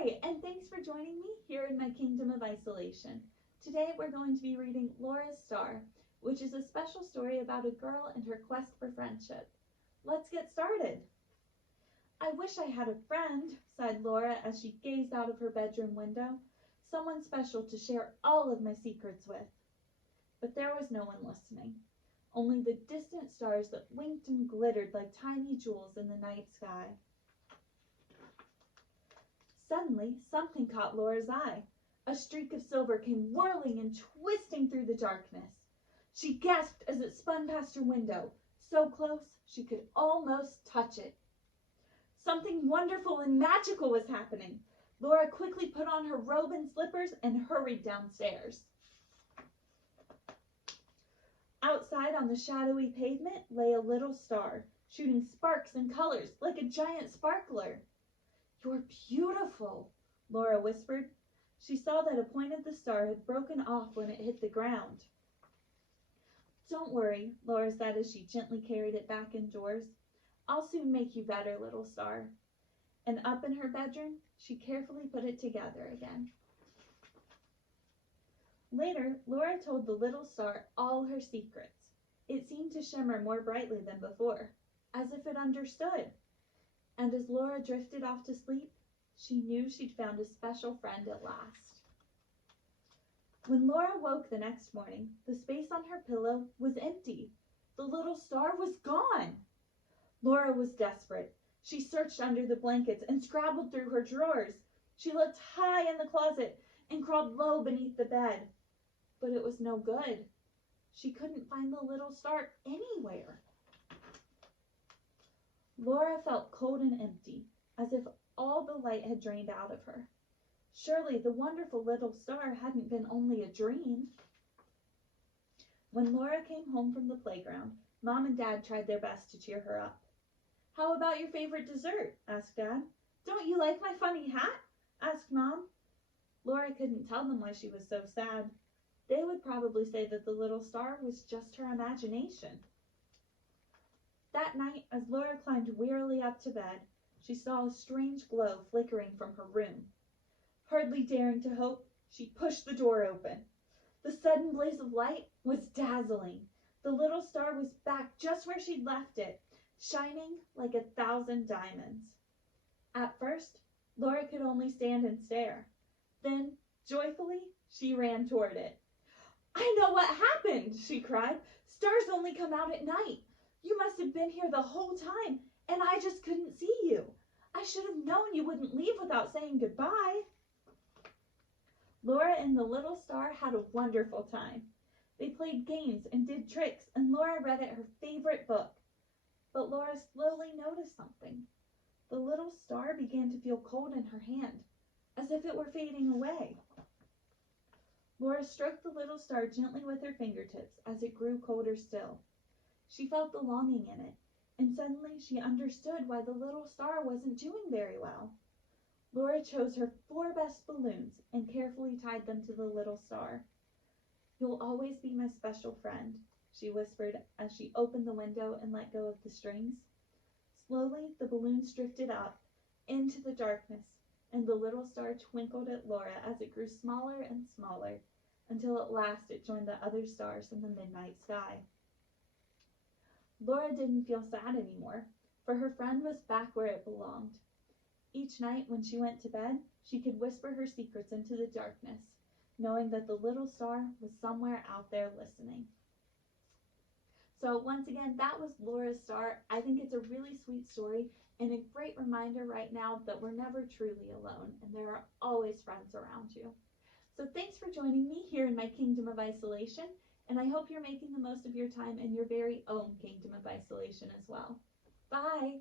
Hi, and thanks for joining me here in my Kingdom of Isolation. Today we're going to be reading Laura's Star, which is a special story about a girl and her quest for friendship. Let's get started. I wish I had a friend, sighed Laura as she gazed out of her bedroom window, someone special to share all of my secrets with. But there was no one listening, only the distant stars that winked and glittered like tiny jewels in the night sky. Suddenly, something caught Laura's eye. A streak of silver came whirling and twisting through the darkness. She gasped as it spun past her window, so close she could almost touch it. Something wonderful and magical was happening. Laura quickly put on her robe and slippers and hurried downstairs. Outside on the shadowy pavement lay a little star, shooting sparks and colors like a giant sparkler. "You're beautiful," Laura whispered. She saw that a point of the star had broken off when it hit the ground. "Don't worry," Laura said as she gently carried it back indoors. "I'll soon make you better, little star." And up in her bedroom, she carefully put it together again. Later, Laura told the little star all her secrets. It seemed to shimmer more brightly than before, as if it understood. And as Laura drifted off to sleep, she knew she'd found a special friend at last. When Laura woke the next morning, the space on her pillow was empty. The little star was gone. Laura was desperate. She searched under the blankets and scrabbled through her drawers. She looked high in the closet and crawled low beneath the bed. But it was no good. She couldn't find the little star anywhere. Laura felt cold and empty, as if all the light had drained out of her. Surely the wonderful little star hadn't been only a dream. When Laura came home from the playground, Mom and Dad tried their best to cheer her up. "How about your favorite dessert?" asked Dad. "Don't you like my funny hat?" asked Mom. Laura couldn't tell them why she was so sad. They would probably say that the little star was just her imagination. That night, as Laura climbed wearily up to bed, she saw a strange glow flickering from her room. Hardly daring to hope, she pushed the door open. The sudden blaze of light was dazzling. The little star was back just where she'd left it, shining like 1,000 diamonds. At first, Laura could only stand and stare. Then, joyfully, she ran toward it. "I know what happened," she cried. "Stars only come out at night. You must have been here the whole time, and I just couldn't see you. I should have known you wouldn't leave without saying goodbye." Laura and the little star had a wonderful time. They played games and did tricks, and Laura read her favorite book. But Laura slowly noticed something. The little star began to feel cold in her hand, as if it were fading away. Laura stroked the little star gently with her fingertips as it grew colder still. She felt the longing in it, and suddenly she understood why the little star wasn't doing very well. Laura chose her 4 best balloons and carefully tied them to the little star. "You'll always be my special friend," she whispered as she opened the window and let go of the strings. Slowly, the balloons drifted up into the darkness, and the little star twinkled at Laura as it grew smaller and smaller, until at last it joined the other stars in the midnight sky. Laura didn't feel sad anymore, for her friend was back where it belonged. Each night when she went to bed, she could whisper her secrets into the darkness, knowing that the little star was somewhere out there listening. So once again, that was Laura's Star. I think it's a really sweet story and a great reminder right now that we're never truly alone and there are always friends around you. So thanks for joining me here in my Kingdom of Isolation, and I hope you're making the most of your time in your very own Kingdom of Isolation as well. Bye!